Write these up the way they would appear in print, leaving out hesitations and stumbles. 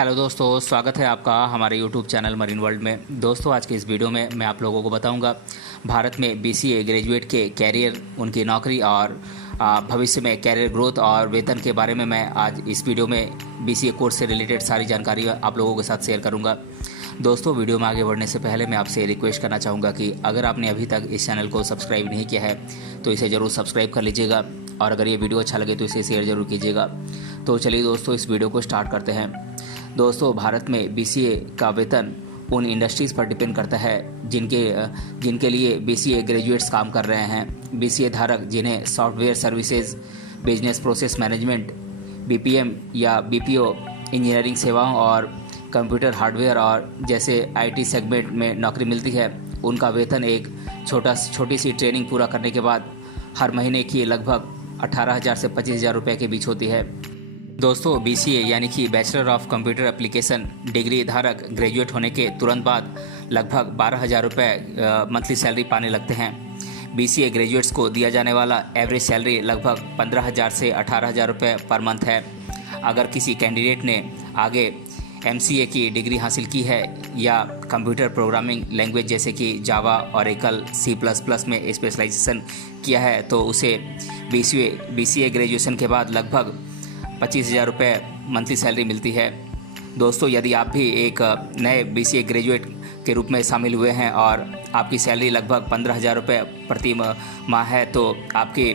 Hello दोस्तों, स्वागत है आपका हमारे यूट्यूब चैनल मरीन वर्ल्ड में। दोस्तों, आज के इस वीडियो में मैं आप लोगों को बताऊंगा भारत में बीसीए ग्रेजुएट के कैरियर, उनकी नौकरी और भविष्य में कैरियर ग्रोथ और वेतन के बारे में मैं आज इस वीडियो में बीसीए कोर्स से रिलेटेड सारी जानकारी आप लोगों के साथ शेयर करूंगा। दोस्तों, वीडियो में आगे बढ़ने से पहले मैं आपसे रिक्वेस्ट करना चाहूँगा कि अगर आपने अभी तक इस चैनल को सब्सक्राइब नहीं किया है तो इसे ज़रूर सब्सक्राइब कर लीजिएगा और अगर ये वीडियो अच्छा लगे तो इसे शेयर ज़रूर कीजिएगा। तो चलिए दोस्तों, इस वीडियो को स्टार्ट करते हैं। दोस्तों, भारत में बीसीए का वेतन उन इंडस्ट्रीज़ पर डिपेंड करता है जिनके लिए बीसीए ग्रेजुएट्स काम कर रहे हैं। बीसीए धारक जिन्हें software services, business process management, BPM या बीपीओ, इंजीनियरिंग सेवाओं और कंप्यूटर हार्डवेयर और जैसे आईटी सेगमेंट में नौकरी मिलती है, उनका वेतन एक छोटी सी ट्रेनिंग पूरा करने के बाद हर महीने की लगभग 18,000 से 25,000 रुपये के बीच होती है। दोस्तों, बीसीए यानी कि bachelor of computer application degree धारक ग्रेजुएट होने के तुरंत बाद लगभग 12,000 रुपये मंथली सैलरी पाने लगते हैं। बीसीए ग्रेजुएट्स को दिया जाने वाला एवरेज सैलरी लगभग 15,000 से 18,000 रुपये पर मंथ है। अगर किसी कैंडिडेट ने आगे एमसीए की डिग्री हासिल की है या कंप्यूटर प्रोग्रामिंग लैंग्वेज जैसे कि जावा, ओरेकल, C++ में स्पेशलाइजेशन किया है तो उसे बीसीए ग्रेजुएशन के बाद लगभग 25,000 रुपये मंथली सैलरी मिलती है। दोस्तों, यदि आप भी एक नए बीसीए ग्रेजुएट के रूप में शामिल हुए हैं और आपकी सैलरी लगभग 15,000 रुपये प्रति माह है तो आपकी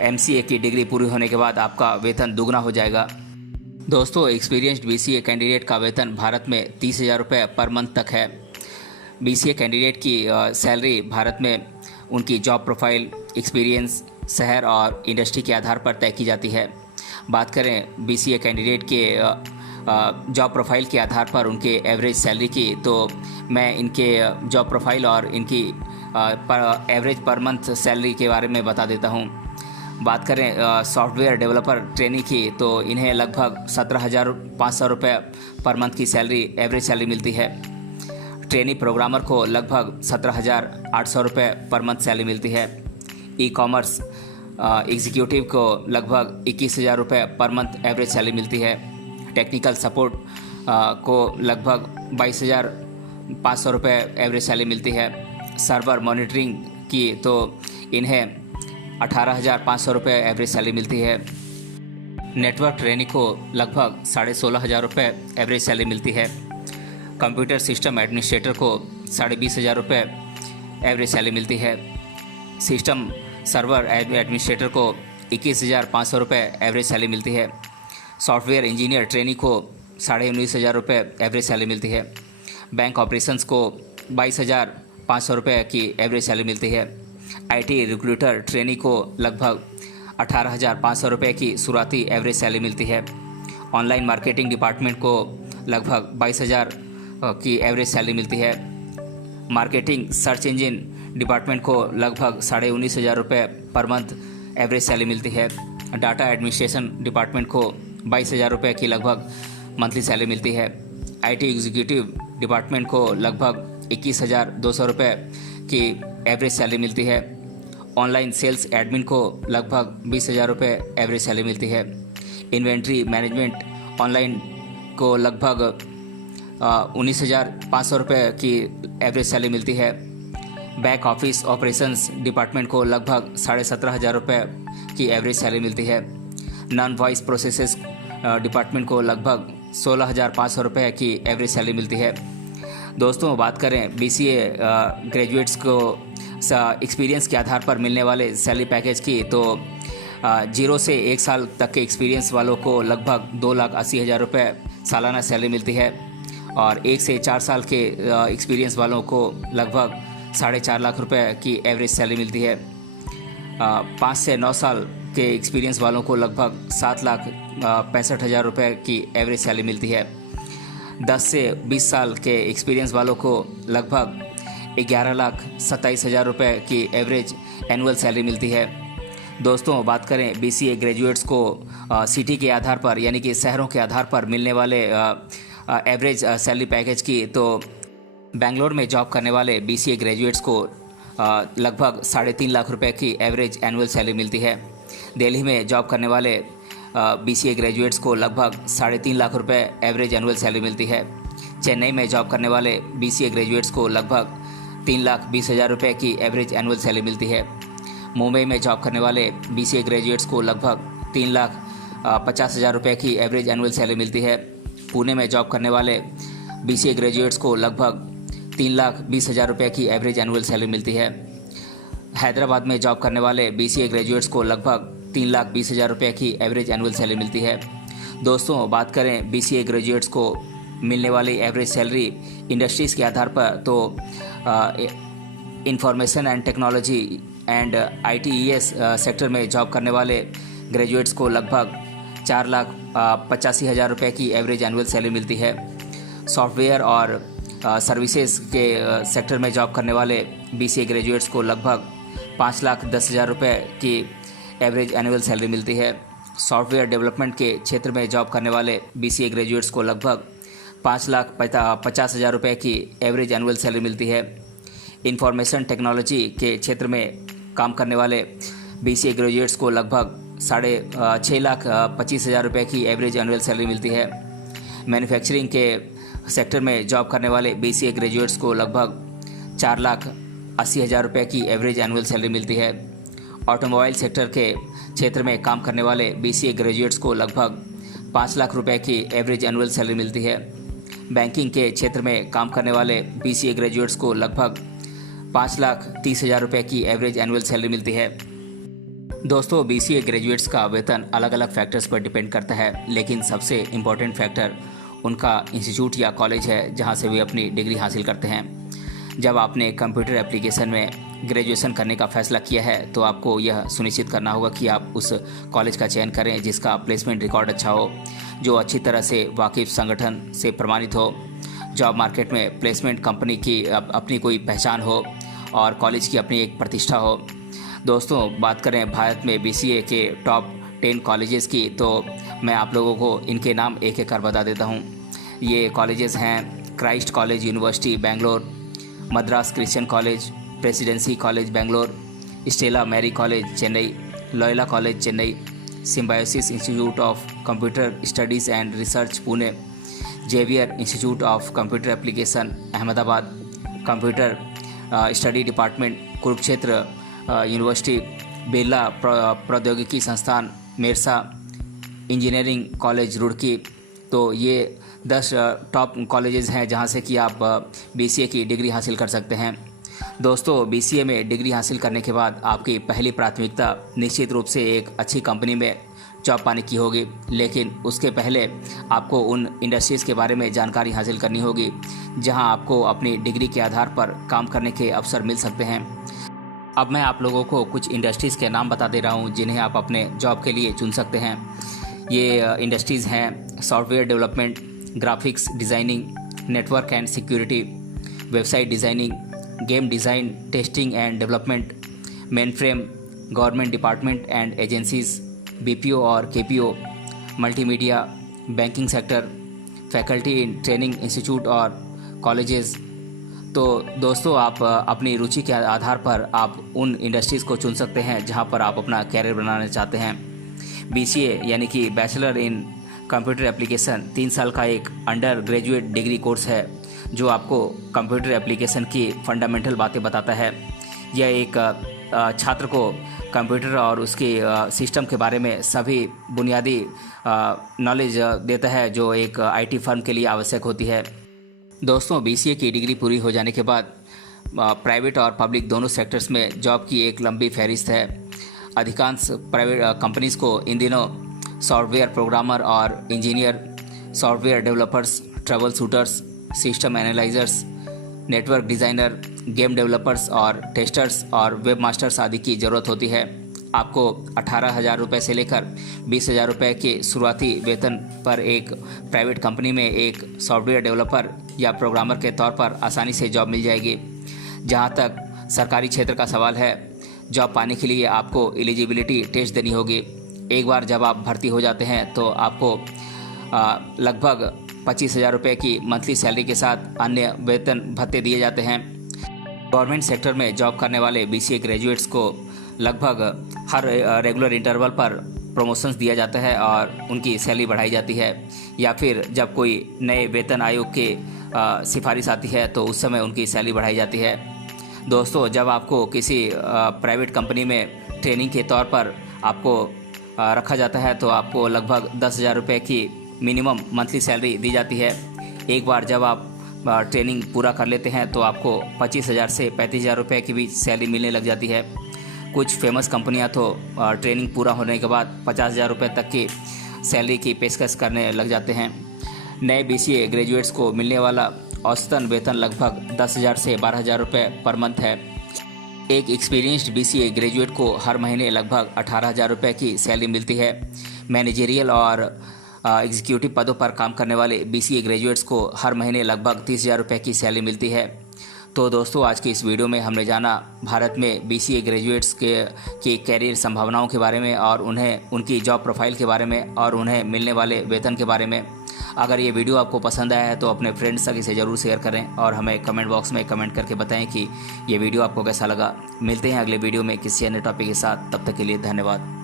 एमसीए की डिग्री पूरी होने के बाद आपका वेतन दुगना हो जाएगा। दोस्तों, एक्सपीरियंस्ड बीसीए कैंडिडेट का वेतन भारत में 30,000 रुपये पर मंथ तक है। बीसीए कैंडिडेट की सैलरी भारत में उनकी जॉब प्रोफाइल, एक्सपीरियंस, शहर और इंडस्ट्री के आधार पर तय की जाती है। बात करें बीसीए कैंडिडेट के जॉब प्रोफाइल के आधार पर उनके एवरेज सैलरी की, तो मैं इनके जॉब प्रोफाइल और इनकी एवरेज पर मंथ सैलरी के बारे में बता देता हूँ। बात करें सॉफ्टवेयर डेवलपर ट्रेनी की, तो इन्हें लगभग 17,500 रुपये पर मंथ की सैलरी, एवरेज सैलरी मिलती है। ट्रेनी प्रोग्रामर को लगभग 17,800 रुपये पर मंथ सैलरी मिलती है। ई कॉमर्स एग्जीक्यूटिव को लगभग 21,000 रुपये पर मंथ एवरेज सैलरी मिलती है। टेक्निकल सपोर्ट को लगभग 22,500 रुपये एवरेज सैलरी मिलती है। सर्वर मॉनिटरिंग की तो इन्हें 18,500 रुपये एवरेज सैलरी मिलती है। नेटवर्क ट्रेनी को लगभग 16,500 रुपये एवरेज सैलरी मिलती है। कंप्यूटर सिस्टम एडमिनिस्ट्रेटर को 20,500 रुपये एवरेज सैलरी मिलती है। सिस्टम सर्वर एडमिनिस्ट्रेटर को 21,500 रुपये एवरेज सैलरी मिलती है। सॉफ्टवेयर इंजीनियर ट्रेनी को 19,500 रुपये एवरेज सैलरी मिलती है। बैंक ऑपरेशंस को 22,500 रुपये की एवरेज सैलरी मिलती है। आईटी रिक्रूटर ट्रेनी को लगभग 18,500 रुपये की शुरुआती एवरेज सैलरी मिलती है। ऑनलाइन मार्केटिंग डिपार्टमेंट को लगभग 22,000 की एवरेज सैलरी मिलती है। मार्केटिंग सर्च इंजन डिपार्टमेंट को लगभग 19,500 रुपये पर मंथ एवरेज सैलरी मिलती है। डाटा एडमिनिस्ट्रेशन डिपार्टमेंट को 22,000 रुपये की लगभग मंथली सैलरी मिलती है। आईटी एग्जीक्यूटिव डिपार्टमेंट को लगभग 21,200 रुपये की एवरेज सैलरी मिलती है। ऑनलाइन सेल्स एडमिन को लगभग 20,000 रुपये एवरेज सैलरी मिलती है। इन्वेंट्री मैनेजमेंट ऑनलाइन को लगभग 19,500 रुपये की एवरेज सैलरी मिलती है। बैक ऑफिस ऑपरेशंस डिपार्टमेंट को लगभग 17,500 रुपये की एवरेज सैलरी मिलती है। नॉन वॉइस प्रोसेसेस डिपार्टमेंट को लगभग 16,500 रुपये की एवरेज सैलरी मिलती है। दोस्तों, बात करें बीसीए ग्रेजुएट्स को एक्सपीरियंस के आधार पर मिलने वाले सैलरी पैकेज की, तो 0 से 1 साल तक के एक्सपीरियंस वालों को लगभग 2,80,000 रुपये सालाना सैलरी मिलती है और 1 से 4 साल के एक्सपीरियंस वालों को लगभग 4.5 लाख रुपए की एवरेज सैलरी मिलती है। 5 से 9 साल के एक्सपीरियंस वालों को लगभग 7,65,000 रुपये की एवरेज सैलरी मिलती है। 10 से 20 साल के एक्सपीरियंस वालों को लगभग 11,27,000 रुपये की एवरेज एनुअल सैलरी मिलती है। दोस्तों, बात करें बीसीए ग्रेजुएट्स को सिटी के आधार पर यानी कि शहरों के आधार पर मिलने वाले एवरेज सैलरी पैकेज की, तो बेंगलोर में जॉब करने वाले बीसीए ग्रेजुएट्स को लगभग 3.5 लाख रुपए की एवरेज एनुअल सैलरी मिलती है। दिल्ली में जॉब करने वाले BCA ग्रेजुएट्स को लगभग 3.5 लाख रुपए एवरेज एनुअल सैलरी मिलती है। चेन्नई में जॉब करने वाले BCA ग्रेजुएट्स को लगभग 3,20,000 रुपये की एवरेज एनुअल सैलरी मिलती है। मुंबई में जॉब करने वाले BCA ग्रेजुएट्स को लगभग 3,50,000 रुपये की एवरेज एनुअल सैलरी मिलती है। पुणे में जॉब करने वाले BCA ग्रेजुएट्स को लगभग 3,20,000 रुपये की एवरेज एनुअल सैलरी मिलती है। हैदराबाद में जॉब करने वाले BCA ग्रेजुएट्स को लगभग 3,20,000 रुपये की एवरेज एनुअल सैलरी मिलती है। दोस्तों, बात करें BCA ग्रेजुएट्स को मिलने वाली एवरेज सैलरी इंडस्ट्रीज़ के आधार पर, तो information and technology and ITES sector में जॉब करने वाले ग्रेजुएट्स को लगभग 4,85,000 रुपये की एवरेज एनुअल सैलरी मिलती है। सॉफ्टवेयर और सर्विसेज के सेक्टर में जॉब करने वाले BCA ग्रेजुएट्स को लगभग 5,10,000 रुपये की एवरेज एनुअल सैलरी मिलती है। सॉफ्टवेयर डेवलपमेंट के क्षेत्र में जॉब करने वाले BCA ग्रेजुएट्स को लगभग 5,50,000 रुपये की एवरेज एनुअल सैलरी मिलती है। इंफॉर्मेशन टेक्नोलॉजी के क्षेत्र में काम करने वाले BCA ग्रेजुएट्स को लगभग 6,25,000 रुपये की एवरेज एनुअल सैलरी मिलती है। मैन्युफैक्चरिंग के सेक्टर में जॉब करने वाले BCA ग्रेजुएट्स को लगभग 4,80,000 रुपये की एवरेज एनुअल सैलरी मिलती है। ऑटोमोबाइल सेक्टर के क्षेत्र में काम करने वाले BCA ग्रेजुएट्स को लगभग 5 लाख रुपये की एवरेज एनुअल सैलरी मिलती है। बैंकिंग के क्षेत्र में काम करने वाले BCA ग्रेजुएट्स को लगभग 5,30,000 रुपये की एवरेज एनुअल सैलरी मिलती है। दोस्तों, BCA ग्रेजुएट्स का वेतन अलग अलग फैक्टर्स पर डिपेंड करता है, लेकिन सबसे इम्पोर्टेंट फैक्टर उनका इंस्टीट्यूट या कॉलेज है जहां से वे अपनी डिग्री हासिल करते हैं। जब आपने कंप्यूटर एप्लीकेशन में ग्रेजुएशन करने का फैसला किया है तो आपको यह सुनिश्चित करना होगा कि आप उस कॉलेज का चयन करें जिसका प्लेसमेंट रिकॉर्ड अच्छा हो, जो अच्छी तरह से वाकिफ संगठन से प्रमाणित हो, जॉब मार्केट में प्लेसमेंट कंपनी की अपनी कोई पहचान हो और कॉलेज की अपनी एक प्रतिष्ठा हो। दोस्तों, बात करें भारत में BCA के टॉप 10 कॉलेजेस की, तो मैं आप लोगों को इनके नाम एक एक कर बता देता हूँ। ये कॉलेजेस हैं Christ college university Bangalore, Madras Christian college, presidency college Bangalore, Stella Mary college Chennai, Loyola college Chennai, Symbiosis institute of computer studies and research Pune, Xavier institute of computer application Ahmedabad, computer study department Kurukshetra university, Birla प्रौद्योगिकी संस्थान मेरसा, इंजीनियरिंग कॉलेज रुड़की। तो ये 10 top colleges हैं जहां से कि आप BCA की डिग्री हासिल कर सकते हैं। दोस्तों, BCA में डिग्री हासिल करने के बाद आपकी पहली प्राथमिकता निश्चित रूप से एक अच्छी कंपनी में जॉब पाने की होगी, लेकिन उसके पहले आपको उन इंडस्ट्रीज़ के बारे में जानकारी हासिल करनी होगी जहां आपको अपनी डिग्री के आधार पर काम करने के अवसर मिल सकते हैं। अब मैं आप लोगों को कुछ इंडस्ट्रीज़ के नाम बता दे रहा हूं जिन्हें आप अपने जॉब के लिए चुन सकते हैं। ये इंडस्ट्रीज़ हैं software development, graphics designing, network and security, website designing, game design, testing and development, mainframe, government department and agencies, BPO और KPO, multimedia, banking sector, faculty in training institute और कॉलेजेस। तो दोस्तों, आप अपनी रुचि के आधार पर आप उन इंडस्ट्रीज़ को चुन सकते हैं जहां पर आप अपना कैरियर बनाना चाहते हैं। BCA यानी कि बैचलर इन कंप्यूटर एप्लीकेशन 3 साल का एक अंडर ग्रेजुएट डिग्री कोर्स है जो आपको कंप्यूटर एप्लीकेशन की फंडामेंटल बातें बताता है। यह एक छात्र को कंप्यूटर और उसके सिस्टम के बारे में सभी बुनियादी नॉलेज देता है जो एक IT फर्म के लिए आवश्यक होती है। दोस्तों, BCA की डिग्री पूरी हो जाने के बाद प्राइवेट और पब्लिक दोनों सेक्टर्स में जॉब की एक लंबी फहरिस्त है। अधिकांश प्राइवेट कंपनीज़ को इन दिनों सॉफ्टवेयर प्रोग्रामर और engineer, software developers, trouble shooters, system analysers, network designer, game developers और टेस्टर्स और वेब मास्टर्स आदि की ज़रूरत होती है। आपको 18,000 रुपये से लेकर 20,000 रुपये के शुरुआती वेतन पर एक प्राइवेट कंपनी में एक सॉफ्टवेयर डेवलपर या प्रोग्रामर के तौर पर आसानी से जॉब मिल जाएगी। जहां तक सरकारी क्षेत्र का सवाल है, जॉब पाने के लिए आपको एलिजिबिलिटी टेस्ट देनी होगी। एक बार जब आप भर्ती हो जाते हैं तो आपको लगभग 25,000 रुपये की मंथली सैलरी के साथ अन्य वेतन भत्ते दिए जाते हैं। गवर्नमेंट सेक्टर में जॉब करने वाले BCA ग्रेजुएट्स को लगभग हर रेगुलर इंटरवल पर प्रमोशंस दिया जाता है और उनकी सैलरी बढ़ाई जाती है, या फिर जब कोई नए वेतन आयोग के सिफारिश आती है तो उस समय उनकी सैलरी बढ़ाई जाती है। दोस्तों, जब आपको किसी प्राइवेट कंपनी में ट्रेनिंग के तौर पर आपको रखा जाता है तो आपको लगभग 10,000 रुपये की मिनिमम मंथली सैलरी दी जाती है। एक बार जब आप ट्रेनिंग पूरा कर लेते हैं तो आपको 25,000 से 35,000 रुपये की भी सैलरी मिलने लग जाती है। कुछ फेमस कंपनियां तो ट्रेनिंग पूरा होने के बाद 50,000 रुपये तक की सैलरी की पेशकश करने लग जाते हैं। नए BCA ग्रेजुएट्स को मिलने वाला औसतन वेतन लगभग 10,000 से 12,000 रुपये पर मंथ है। एक एक्सपीरियंस्ड BCA ग्रेजुएट को हर महीने लगभग 18,000 रुपये की सैलरी मिलती है। मैनेजरियल और एग्जीक्यूटिव पदों पर काम करने वाले BCA ग्रेजुएट्स को हर महीने लगभग 30,000 रुपये की सैलरी मिलती है। तो दोस्तों, आज की इस वीडियो में हमने जाना भारत में BCA ग्रेजुएट्स के कैरियर संभावनाओं के बारे में और उन्हें उनकी जॉब प्रोफाइल के बारे में और उन्हें मिलने वाले वेतन के बारे में। अगर ये वीडियो आपको पसंद आया है तो अपने फ्रेंड्स तक इसे ज़रूर शेयर करें और हमें कमेंट बॉक्स में कमेंट करके बताएं कि ये वीडियो आपको कैसा लगा। मिलते हैं अगले वीडियो में किसी अन्य टॉपिक के साथ। तब तक के लिए धन्यवाद।